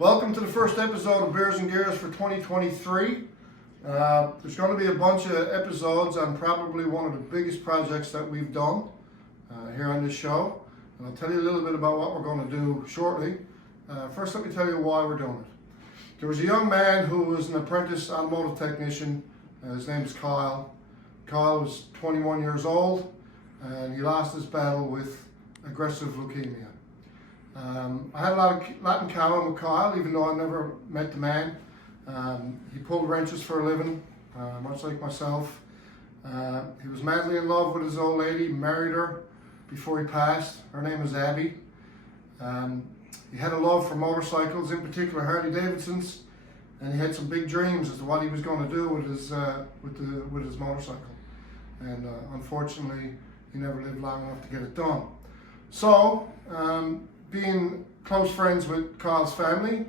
Welcome to the first episode of Beers and Gears for 2023. There's going to be a bunch of episodes on probably one of the biggest projects that we've done here on this show. And I'll tell you a little bit about what we're going to do shortly. First, let me tell you why we're doing it. There was a young man who was an apprentice automotive technician. His name is Kyle. Kyle was 21 years old and he lost his battle with aggressive leukemia. I had a lot in common with Kyle, even though I never met the man. He pulled wrenches for a living, much like myself. He was madly in love with his old lady, married her before he passed. Her name is Abby. He had a love for motorcycles, in particular Harley Davidsons, and he had some big dreams as to what he was going to do with his motorcycle. And unfortunately, he never lived long enough to get it done. So, being close friends with Kyle's family,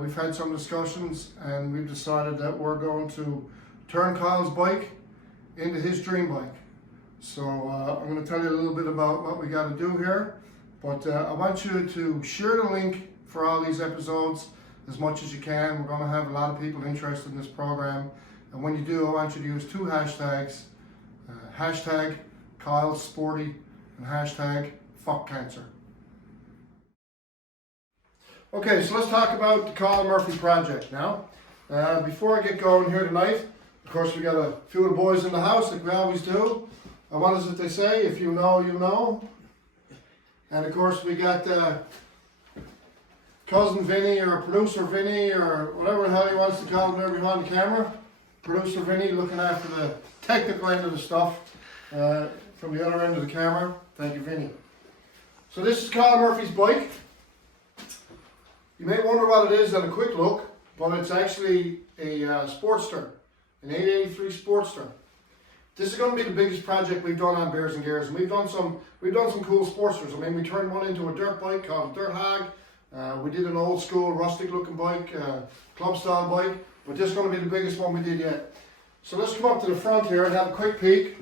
we've had some discussions and we've decided that we're going to turn Kyle's bike into his dream bike. So I'm going to tell you a little bit about what we got to do here, but I want you to share the link for all these episodes as much as you can. We're going to have a lot of people interested in this program, and when you do, I want you to use two hashtags, hashtag Kyle's Sporty and hashtag Fuck Cancer. Okay, so let's talk about the Kyle Murphy project now. Before I get going here tonight, of course we got a few of the boys in the house like we always do. What is it they say? If you know, you know. And of course we got cousin Vinny or producer Vinny or whatever the hell he wants to call him there behind the camera. Producer Vinny looking after the technical end of the stuff from the other end of the camera. Thank you, Vinny. So this is Kyle Murphy's bike. You may wonder what it is at a quick look, but it's actually a Sportster, an 883 Sportster. This is going to be the biggest project we've done on Beers and Gears, and we've done some cool Sportsters. I mean, we turned one into a dirt bike called a Dirt Hog. We did an old school rustic looking bike, club style bike, but this is going to be the biggest one we did yet. So let's come up to the front here and have a quick peek.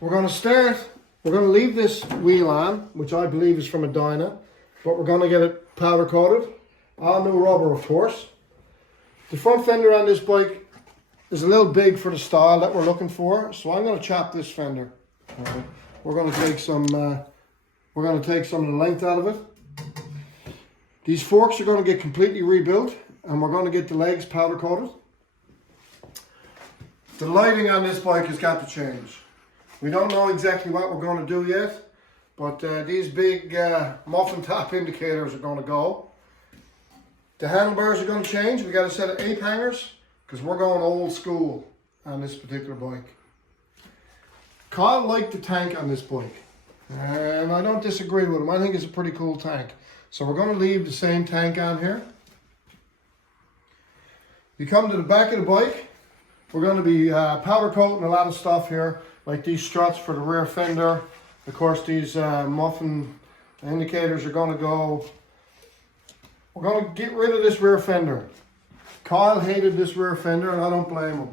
We're going to leave this wheel on, which I believe is from a Dyna. But we're going to get it powder coated, all new rubber of course. The front fender on this bike is a little big for the style that we're looking for, so I'm going to chop this fender. We're going to take some of the length out of it. These forks are going to get completely rebuilt, and we're going to get the legs powder coated. The lighting on this bike has got to change. We don't know exactly what we're going to do yet. But these big muffin top indicators are going to go. The handlebars are going to change. We got a set of ape hangers because we're going old school on this particular bike. Kyle liked the tank on this bike, and I don't disagree with him. I think it's a pretty cool tank. So we're going to leave the same tank on here. You come to the back of the bike, we're going to be powder coating a lot of stuff here, like these struts for the rear fender. Of course, these muffin indicators are going to go. We're going to get rid of this rear fender. Kyle hated this rear fender, and I don't blame him.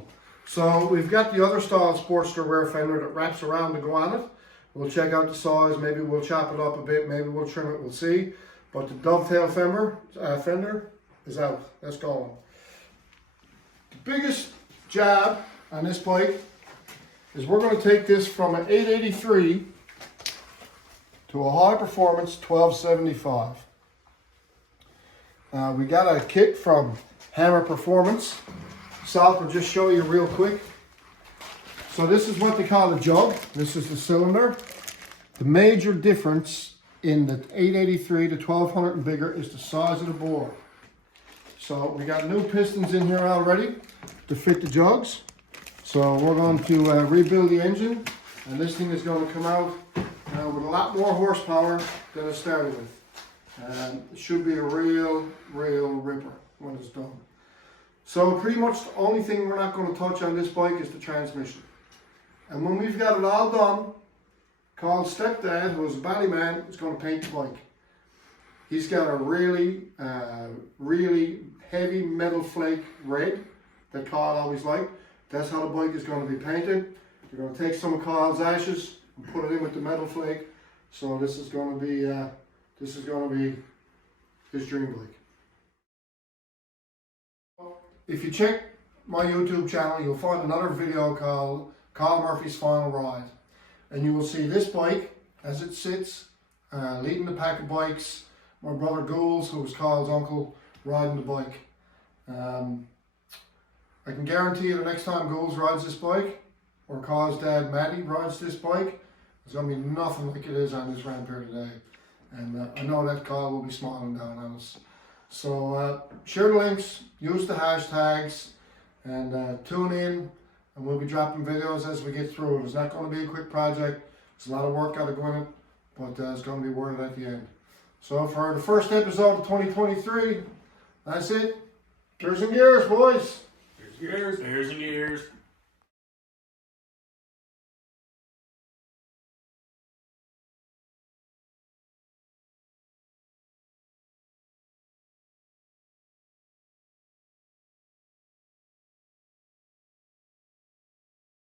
So we've got the other style Sportster rear fender that wraps around to go on it. We'll check out the size. Maybe we'll chop it up a bit. Maybe we'll trim it. We'll see. But the dovetail fender is out. That's going. The biggest job on this bike is we're going to take this from an 883 to a high performance 1275. We got a kit from Hammer Performance. Sal will just show you real quick. So this is what they call the jug. This is the cylinder. The major difference in the 883 to 1200 and bigger is the size of the bore. So we got new pistons in here already to fit the jugs. So we're going to rebuild the engine, and this thing is going to come out with a lot more horsepower than it started with. And it should be a real ripper when it's done. So pretty much the only thing we're not going to touch on this bike is the transmission. And when we've got it all done, Kyle's stepdad, who is a body man, is going to paint the bike. He's got a really heavy metal flake red that Kyle always liked. That's how the bike is going to be painted. We're going to take some of Kyle's ashes and put it in with the metal flake. So this is going to be his dream bike. If you check my YouTube channel, you'll find another video called Carl Murphy's Final Ride. And you will see this bike as it sits, leading the pack of bikes. My brother Ghouls, who was Carl's uncle, riding the bike. I can guarantee you the next time Ghouls rides this bike, or Carl's dad Matty rides this bike, it's going to be nothing like it is on this ramp here today. And I know that Carl will be smiling down on us. So share the links, use the hashtags, and tune in, and we'll be dropping videos as we get through it. It's not going to be a quick project. There's a lot of work got to go in it, but it's going to be worth it at the end. So for the first episode of 2023, that's it. Gears and gears, boys. Gears and gears.